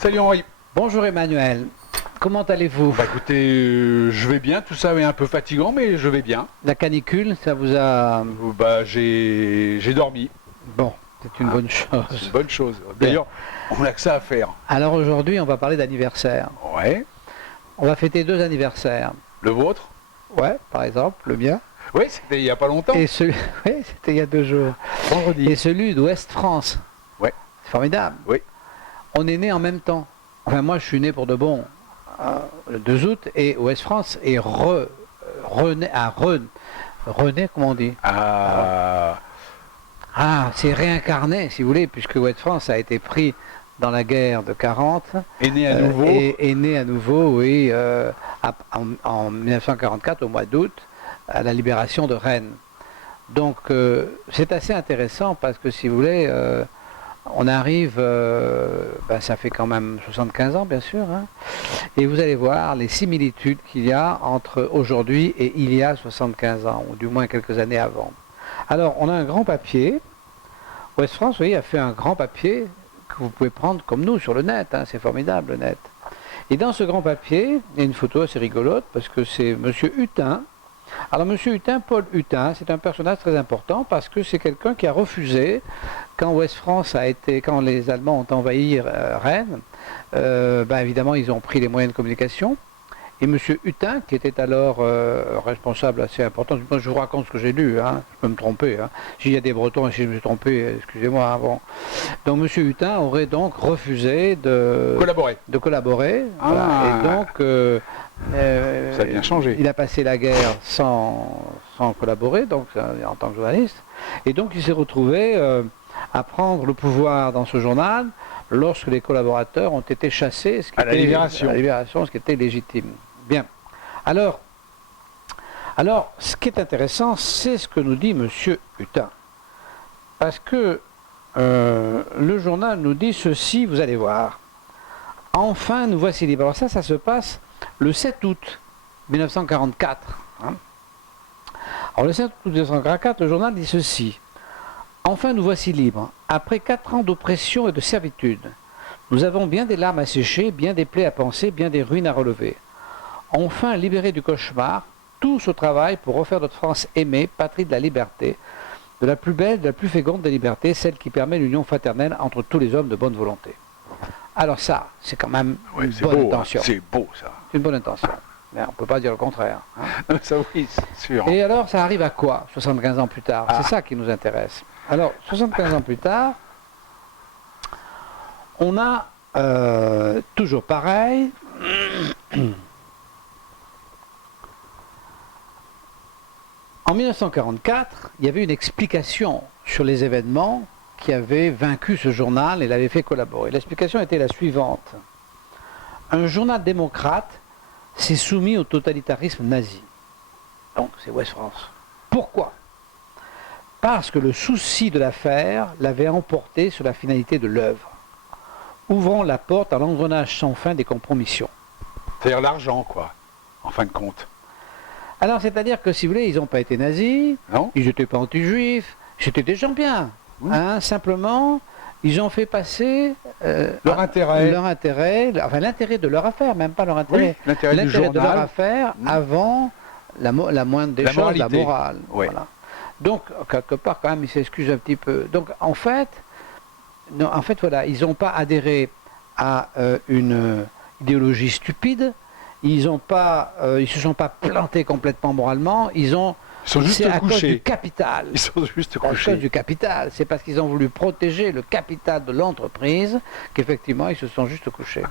Salut Henri. Bonjour Emmanuel, comment allez-vous? Bah écoutez, je vais bien, tout ça est un peu fatigant, mais je vais bien. La canicule, ça vous a... Bah j'ai dormi, Bon, c'est une bonne chose. c'est une bonne chose. D'ailleurs, on n'a que ça à faire. Alors aujourd'hui, on va parler d'anniversaire. Ouais, On va fêter 2 anniversaires. le vôtre? Ouais, par exemple, le mien. Oui, c'était il n'y a pas longtemps. Et celui... Oui, c'était il y a 2 jours. Vendredi. Et celui d'Ouest France. Ouais. C'est formidable. Oui. On est nés en même temps. Enfin, moi, je suis né pour de bon le 2 août, et Ouest France est rené, comment on dit? Ah, C'est réincarné, si vous voulez, puisque Ouest France a été pris dans la guerre de 40, est né à nouveau. et est né à nouveau, oui, en 1944, au mois d'août, à la libération de Rennes. Donc, c'est assez intéressant parce que, si vous voulez, on arrive, ça fait quand même 75 ans, bien sûr, hein, et vous allez voir les similitudes qu'il y a entre aujourd'hui et il y a 75 ans, ou du moins quelques années avant. Alors, on a un grand papier. Ouest France, vous voyez, a fait un grand papier que vous pouvez prendre comme nous sur le net, hein, c'est formidable le net. Et dans ce grand papier, il y a une photo assez rigolote parce que c'est M. Hutin. Alors M. Hutin, Paul Hutin, c'est un personnage très important parce que c'est quelqu'un qui a refusé, quand Ouest France a été, quand les Allemands ont envahi Rennes, évidemment ils ont pris les moyens de communication. Et M. Hutin, qui était alors responsable assez important, moi je vous raconte ce que j'ai lu, hein, je peux me tromper, hein. S'il y a des Bretons et si je me suis trompé, excusez-moi. Hein, bon. Donc M. Hutin aurait donc refusé de collaborer. Voilà. Et donc, ça a bien changé. Il a passé la guerre sans collaborer, donc en tant que journaliste. Et donc il s'est retrouvé à prendre le pouvoir dans ce journal lorsque les collaborateurs ont été chassés, À la Libération, ce qui était légitime. Bien. Alors, ce qui est intéressant, c'est ce que nous dit M. Hutin. Parce que le journal nous dit ceci, vous allez voir. Enfin, nous voici libres. Alors ça se passe le 7 août 1944. Hein. Alors le 7 août 1944, le journal dit ceci. Enfin, nous voici libres. Après 4 ans d'oppression et de servitude, nous avons bien des larmes à sécher, bien des plaies à panser, bien des ruines à relever. Enfin, libérés du cauchemar, tous au travail pour refaire notre France aimée, patrie de la liberté, de la plus belle, de la plus féconde des libertés, celle qui permet l'union fraternelle entre tous les hommes de bonne volonté. Alors ça, c'est quand même une bonne intention. C'est beau, ça. C'est une bonne intention. Mais on ne peut pas dire le contraire. Hein. Ça oui, c'est sûr. Et alors, ça arrive à quoi, 75 ans plus tard? C'est ça qui nous intéresse. Alors, 75 ans plus tard, on a toujours pareil. En 1944, il y avait une explication sur les événements qui avaient vaincu ce journal et l'avaient fait collaborer. L'explication était la suivante. Un journal démocrate s'est soumis au totalitarisme nazi. Donc, c'est Ouest France. Pourquoi? Parce que le souci de l'affaire l'avait emporté sur la finalité de l'œuvre, ouvrant la porte à l'engrenage sans fin des compromissions. C'est-à-dire l'argent, quoi, en fin de compte. Alors, c'est-à-dire que, si vous voulez, ils n'ont pas été nazis, non, ils n'étaient pas anti-juifs, c'était des gens bien. Hein, simplement, ils ont fait passer leur intérêt, enfin l'intérêt de leur affaire, même pas leur intérêt, oui, l'intérêt de leur affaire avant la moindre des choses, la morale. Oui. Voilà. Donc, quelque part, quand même, ils s'excusent un petit peu. Donc, en fait, voilà, ils n'ont pas adhéré à une idéologie stupide, ils se sont pas plantés complètement moralement, ils sont juste couchés. À cause du capital. Ils sont juste couchés. À cause du capital. C'est parce qu'ils ont voulu protéger le capital de l'entreprise qu'effectivement, ils se sont juste couchés.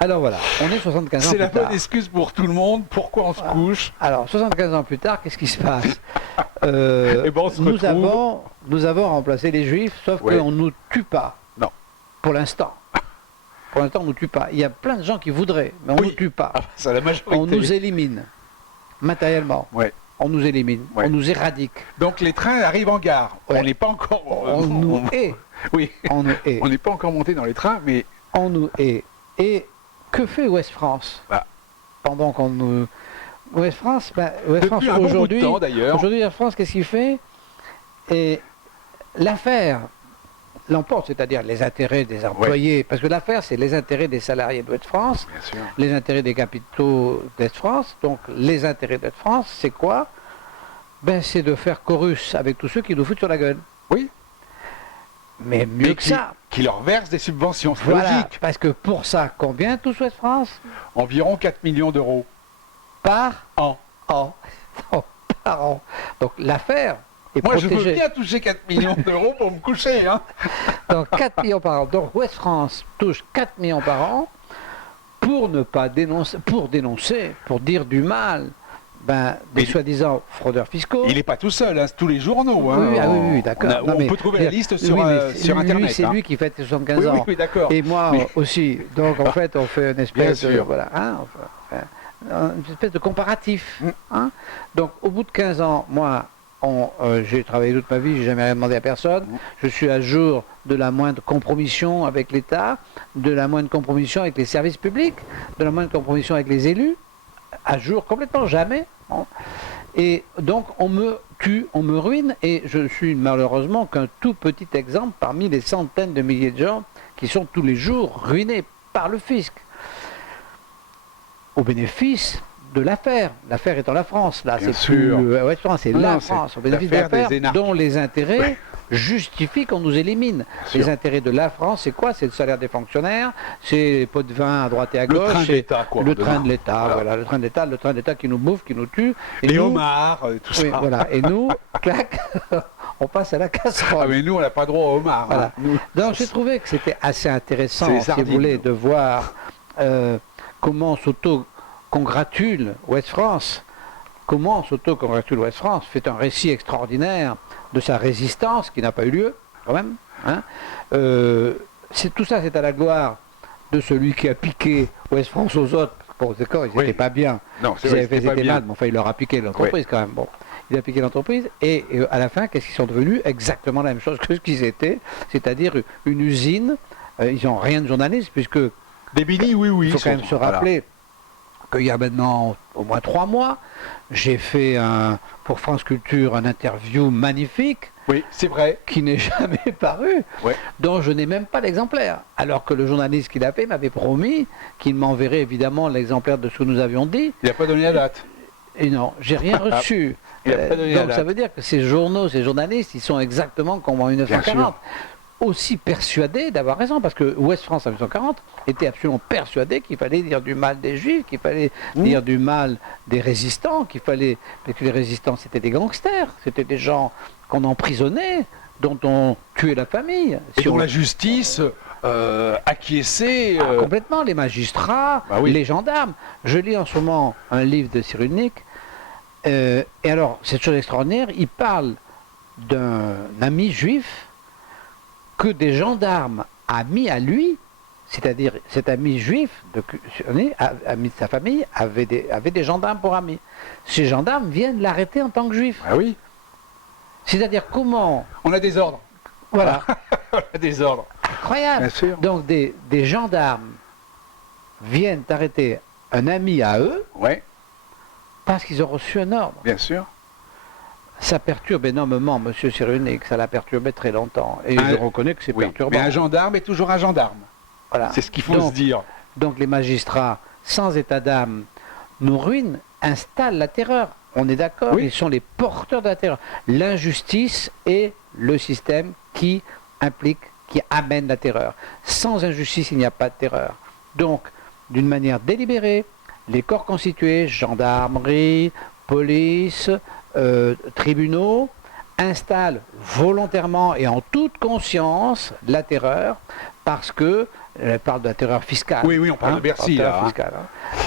Alors voilà, on est 75 ans plus tard. C'est la bonne excuse pour tout le monde. Pourquoi on se couche? Alors, 75 ans plus tard, qu'est-ce qui se passe? Et ben on se retrouve. Nous avons remplacé les Juifs, sauf qu'on ne nous tue pas. Non. Pour l'instant. Pour l'instant, on ne nous tue pas. Il y a plein de gens qui voudraient, mais on ne nous tue pas. C'est la majorité. On nous élimine. Matériellement. Ouais. On nous élimine. Ouais. On nous éradique. Donc les trains arrivent en gare. Ouais. On n'est pas encore... on nous hait. Oui. On nous hait. On n'est pas encore monté dans les trains, mais... On nous hait. Et que fait Ouest France pendant qu'on nous... Ouest France, Ouest France aujourd'hui... Aujourd'hui, Ouest France, qu'est-ce qu'il fait? Et l'affaire l'emporte, c'est-à-dire les intérêts des employés, parce que l'affaire, c'est les intérêts des salariés d'Ouest France, Bien sûr. les intérêts des capitaux d'Est France. Donc, les intérêts d'Est France, c'est quoi? Ben, c'est de faire chorus avec tous ceux qui nous foutent sur la gueule. Oui. Mais mieux Et que ça. qui leur versent des subventions, c'est Voilà, logique. parce que pour ça, combien touche Ouest France? Environ 4 millions d'euros Par an. an. Non, par an. Donc, l'affaire est Moi, je protégée. veux bien toucher 4 millions d'euros pour me coucher. Hein. Donc 4 millions par an. Donc Ouest France touche 4 millions par an pour ne pas dénoncer, pour dire du mal des soi-disant fraudeurs fiscaux. Il n'est pas tout seul, hein, c'est tous les journaux. Hein. Oui, oui, d'accord. On peut trouver la liste sur, sur lui, Internet. c'est hein. lui qui fête ses 75 ans. Oui, d'accord. Et moi aussi. Donc en fait, on fait une espèce Bien de, sûr. voilà, une espèce de comparatif. Hein. Donc au bout de 15 ans, moi, j'ai travaillé toute ma vie, j'ai jamais rien demandé à personne. Je suis à jour de la moindre compromission avec l'État, de la moindre compromission avec les services publics, de la moindre compromission avec les élus. À jour complètement, jamais. Hein. Et donc on me tue, on me ruine, et je suis malheureusement qu'un tout petit exemple parmi les centaines de milliers de gens qui sont tous les jours ruinés par le fisc. Au bénéfice de l'affaire. L'affaire étant la France, là, Bien c'est sûr. plus c'est Non, la c'est France. Au bénéfice l'affaire d'affaires des énarques. dont les intérêts justifient qu'on nous élimine. sûr. Les intérêts de la France, c'est quoi? C'est le salaire des fonctionnaires, c'est les pots de vin à droite et à Le gauche. train de c'est l'État, quoi. le train demain. de l'État, voilà, le train de l'État qui nous bouffe, qui nous tue. Et Les nous, homards, tout oui, ça. voilà. Et nous, clac, on passe à la casserole. Ah, mais nous, on n'a pas droit aux homards. Voilà. Hein. Nous, Donc j'ai trouvé que c'était assez intéressant, C'est les si vous sardines, voulez, nous. de voir comment s'auto-congratule Ouest France, comment s'auto-congratule Ouest France, fait un récit extraordinaire de sa résistance qui n'a pas eu lieu, quand même. Hein. Tout ça, c'est à la gloire de celui qui a piqué Ouest France aux autres. Bon, d'accord, ils n'étaient pas bien, non, c'est ils vrai, avaient fait c'était pas c'était bien. mal, mais enfin, il leur a piqué l'entreprise quand même. Bon. Il a piqué l'entreprise et à la fin, qu'est-ce qu'ils sont devenus? Exactement la même chose que ce qu'ils étaient, c'est-à-dire une usine. Ils n'ont rien de journaliste puisque Des bini, oui, oui. il faut quand même se rappeler qu'il y a maintenant au moins 3 mois, j'ai fait pour France Culture un interview magnifique Oui, c'est vrai. qui n'est jamais paru, Ouais. dont je n'ai même pas l'exemplaire. Alors que le journaliste qui l'a fait m'avait promis qu'il m'enverrait évidemment l'exemplaire de ce que nous avions dit. Il n'a pas donné la date. Et non, j'ai rien reçu. Il a pas donné la Donc ça date. veut dire que ces journaux, ces journalistes, ils sont exactement comme en 1940. Aussi persuadés d'avoir raison, parce que Ouest France en 1940 était absolument persuadé qu'il fallait dire du mal des Juifs, qu'il fallait dire du mal des résistants, que les résistants c'était des gangsters, c'était des gens qu'on emprisonnait, dont on tuait la famille. Et Si dont on- la justice acquiesçait. Complètement, les magistrats, Bah oui. les gendarmes. Je lis en ce moment un livre de Cyrulnik, et alors, cette chose extraordinaire, il parle d'un ami juif que des gendarmes amis à lui, c'est-à-dire cet ami juif, ami de sa famille, avait des gendarmes pour amis. Ces gendarmes viennent l'arrêter en tant que juif. Ah oui, C'est-à-dire comment... on a des ordres. Voilà, On a des ordres. incroyable. Bien sûr. Donc des gendarmes viennent arrêter un ami à eux Ouais, parce qu'ils ont reçu un ordre. bien sûr. Ça perturbe énormément M. Cyrulnik, ça l'a perturbé très longtemps. Et Un- je reconnais que c'est Oui. perturbant. Mais un gendarme est toujours un gendarme. Voilà. C'est ce qu'il faut Donc, se dire. Donc les magistrats, sans état d'âme, nous ruinent, installent la terreur. On est d'accord, Oui. ils sont les porteurs de la terreur. L'injustice est le système qui implique, qui amène la terreur. Sans injustice, il n'y a pas de terreur. Donc, d'une manière délibérée, les corps constitués, gendarmerie, police, tribunaux, installent volontairement et en toute conscience la terreur parce que, elle parle de la terreur fiscale. Oui, oui, on parle de Bercy, la terreur là, hein. fiscale,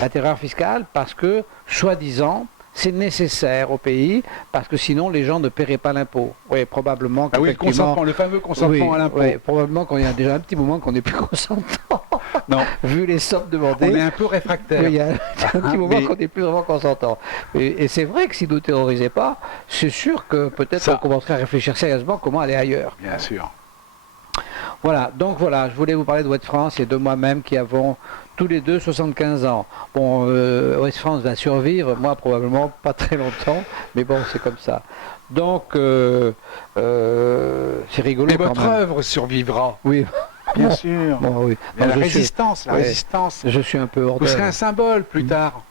La terreur fiscale parce que, soi-disant, c'est nécessaire au pays parce que sinon les gens ne paieraient pas l'impôt. Oui, probablement Ah oui, le qu'effectivement... consentement, le fameux consentement à l'impôt. Oui, probablement qu'on y a déjà un petit moment qu'on n'est plus consentant, Non, vu les sommes on demandées. est un peu réfractaire. Oui, il y a un petit moment mais- qu'on n'est plus vraiment consentant. Et c'est vrai que si nous ne terrorisait pas, c'est sûr que peut-être Ça. on commencerait à réfléchir sérieusement comment aller ailleurs. Bien sûr. Voilà, donc voilà, je voulais vous parler de Ouest France et de moi-même qui avons tous les deux 75 ans. Bon, Ouest France va survivre, moi probablement pas très longtemps, mais bon, c'est comme ça. Donc, c'est rigolo Mais quand votre même. œuvre survivra. Oui, Bien sûr. bon, oui. Mais Non, la résistance, la ouais. résistance. Je suis un peu hors Vous serez un d'œuvre. symbole plus tard.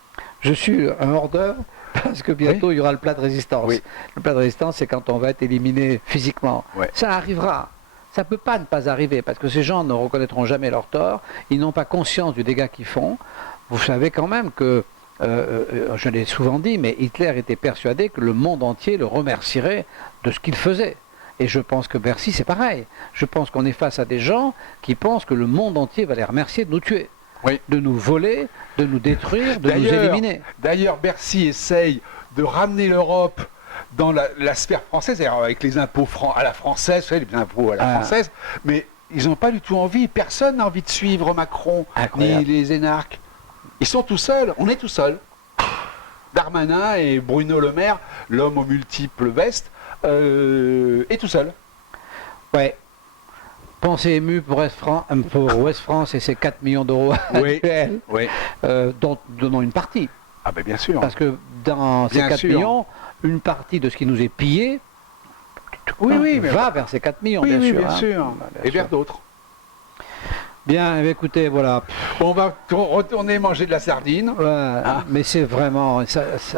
Je suis un hors d'œuvre parce que bientôt il y aura le plat de résistance. Oui. Le plat de résistance, c'est quand on va être éliminé physiquement. Ouais. Ça arrivera. Ça ne peut pas ne pas arriver parce que ces gens ne reconnaîtront jamais leur tort. Ils n'ont pas conscience du dégât qu'ils font. Vous savez quand même que, je l'ai souvent dit, mais Hitler était persuadé que le monde entier le remercierait de ce qu'il faisait. Et je pense que Bercy, c'est pareil. Je pense qu'on est face à des gens qui pensent que le monde entier va les remercier de nous tuer. Oui. De nous voler, de nous détruire, de nous D'ailleurs- éliminer. D'ailleurs, Bercy essaye de ramener l'Europe dans la sphère française, c'est-à-dire avec les impôts à la française, vous savez, les impôts à la française, mais ils n'ont pas du tout envie, personne n'a envie de suivre Macron, Incroyable. ni les énarques. Ils sont tout seuls, on est tout seuls. Darmanin et Bruno Le Maire, l'homme aux multiples vestes, est tout seul. Ouais. Pensée émue pour Ouest France et ses 4 millions d'euros Oui. actuels, Oui. donnant une partie. Ah ben bien sûr. Parce que dans ces Bien 4 sûr. millions, une partie de ce qui nous est pillé Oui, oui, mais va vers ces 4 millions, oui, bien oui, sûr. bien hein. sûr. Bien Et sûr. vers d'autres. Bien, écoutez, voilà. On va retourner manger de la sardine. Ouais, Ah. Mais c'est vraiment,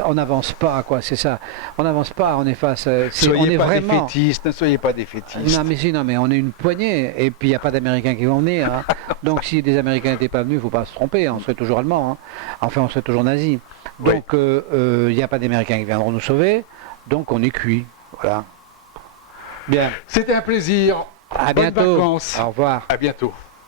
on n'avance pas, quoi, c'est ça. On n'avance pas, on est face. On Soyez est pas vraiment. défaitistes, ne soyez pas défaitistes. Non mais si, non mais on est une poignée et puis il n'y a pas d'Américains qui vont venir. hein. Donc si des Américains n'étaient pas venus, il ne faut pas se tromper, on serait toujours allemands. hein. Enfin on serait toujours nazis. Oui. Donc il n'y a pas d'Américains qui viendront nous sauver, donc on est cuit. Voilà. Bien. C'était un plaisir. À Bonnes bientôt. vacances. Au revoir. À bientôt.